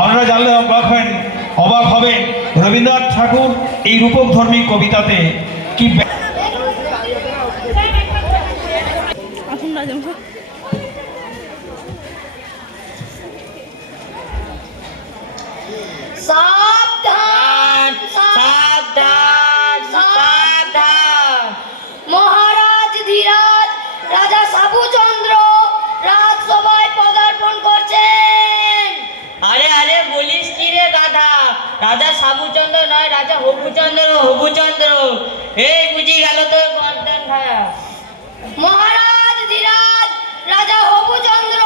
আপনারা জানলে অবাক হবেন রবীন্দ্রনাথ ঠাকুর এই রূপক ধর্মী কবিতাতে কি সাবধান সাবধান সাবধান। মহারাজ ধীরাজ রাজা সাবুচন্দ্র রাজসভায় পদার্পণ করছেন। আরে আরে বলিস কি রে গাধা, রাজা সাবুচন্দ্র নয়, রাজা হবুচন্দ্র। এই বুঝি গেল তোর গর্দান ভায়া। মহারাজ ধীরাজ রাজা হবুচন্দ্র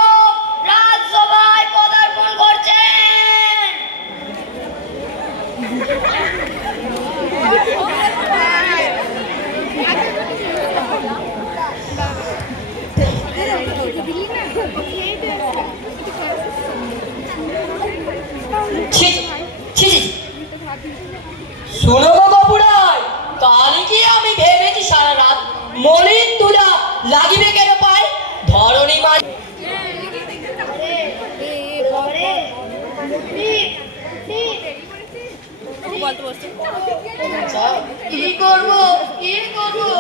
রাজসভায় পদার্পণ করছেন। শোনো গো বাবুরাই, কালই কি আমি ভেবেছি সারা রাত মলিন তুলা লাগিবে কেন পায় ধরণী মা। কি করবো কি করবো?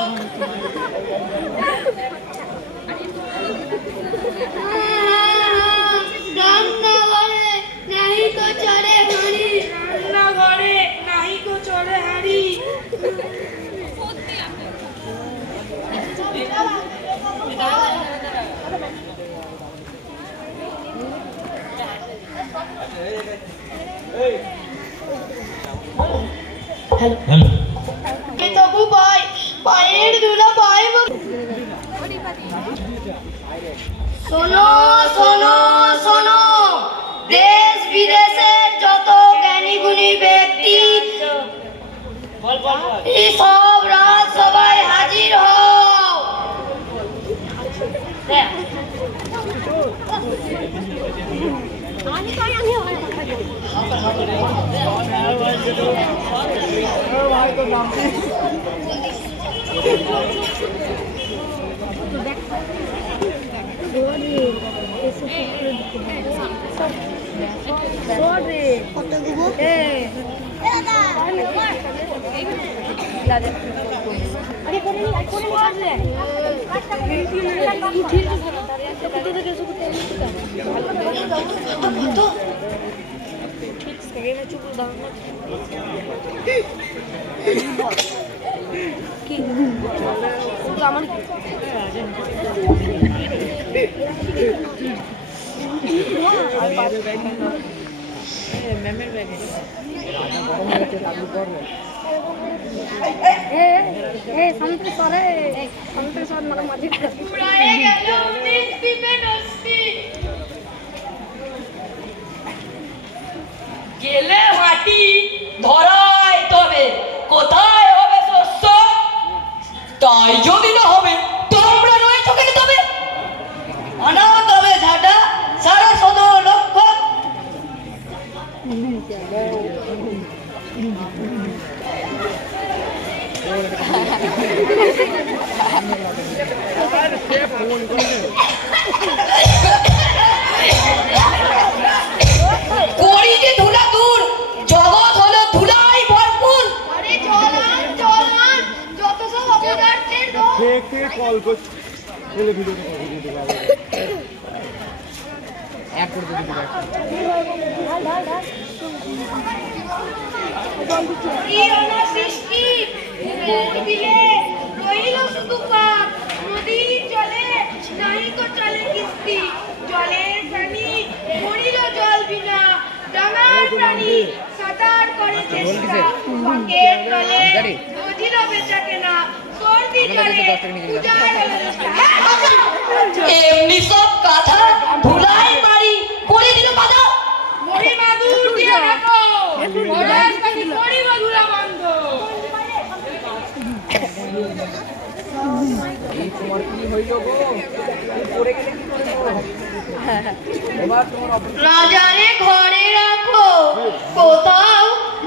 রান্নাঘরে নাহি কো চড়ে হাঁড়ি, রান্নাঘরে নাহি কো চড়ে হাঁড়ি। তবু পাই পায়ের ধুলা পাই। শোনো শোনো শোনো, দেশ বিদেশের যত জ্ঞানী গুণী ব্যক্তি সব রাজসভায় হাজির হও। গেলে মাটি ধরায় তবে কোথায় হবে শস্য? তাই যদি না হবে তোমরা নয় চোখে তবে আনা তবে ঝাঁটা সারা ১৭ লক্ষ। করিতে ধুলা দূর, জগৎ হলো ধুলাই ভরপুর। আরে চলান চলান, যত সব অপদার্থের দোষ। কল করছে ভিডিওটা অ্যাড করে দিতে পারছি। কি হলো সৃষ্টি, দিলে রইল শুধু পাপ। নদীর জলে নাহি কো চলে কিস্তি, জলের প্রাণী মরিল জল বিনা। ডাঙার প্রাণী সাঁতার করে চেষ্টা, বাঁকের তলে বুঝিল বেচা কেনা। সর্দি কালে পূজার হলো চেষ্টা। এমনি সব কথা ধুলাই মারি করে দিল বাধা। মরি মাদুর দিয়ে রাখো, মরার কাছে মরি মাদুরা বন্ধ। তোমার কি হইল গো? পড়ে গেলে কি করবো? এবার তোমার রাজারে ঘরে রাখো, কোথাও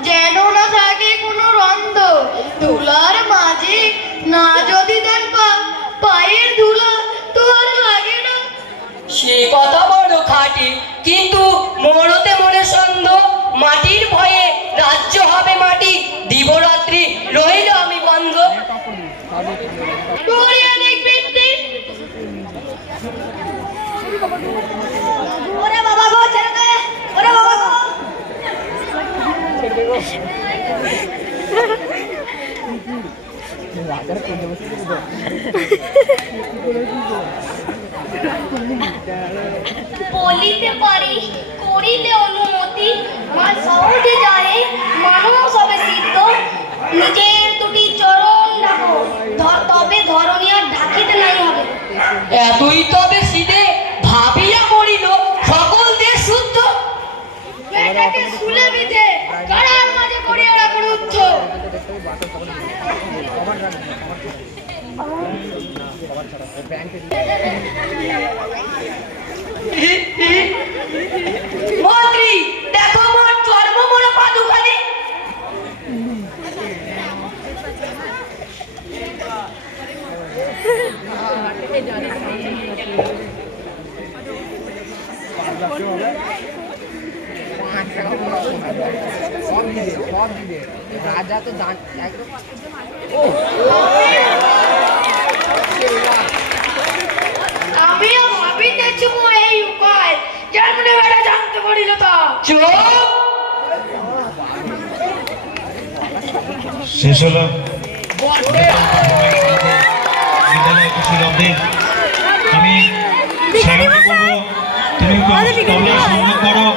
যেন না থাকে কোনো রন্ধ। ধুলার মাঝে না যদি দেন পায়ের ধুলা তো আর লাগে না। সে কথা বড় খাটে, কিন্তু মরতে মনে সন্দেহ। মাটির ভয়ে রাজ্য হবে মাটি, দিবরাত্রি রইল আমি বন্ধ। ওরে বাবা গো, ছেড়ে দে। ওরে বাবা গো। রাজার কোলে বসে দিল। বলিতে পারি, করিতে অনুমতি, মা সহজে জানে, মানুষ হবে সিদ্ধ। নিজের দুটি চরণ রাখো, তবে ধরণী আর ঢাকিতে নাই হবে। এতই তবে সিধে ভাবিয়া মরিল সকল দেশ শুদ্ধ। বেটাকে শুলে বিধে, কারার মাঝে করিয়া রাখো রুদ্ধ। মন্ত্রী দেখো মোর চর্ম মোর পাদুখানে। রাজা তো দান একদম আমিও ভাবিতেছি এই উপায়, যার মনে বেটা জানতে পারিল তা। চুপ! শেষ হলো বিদ্যালয় কুশীলবদের। আমি স্যারকে বলবো তুমি তবলা সঙ্গ করো।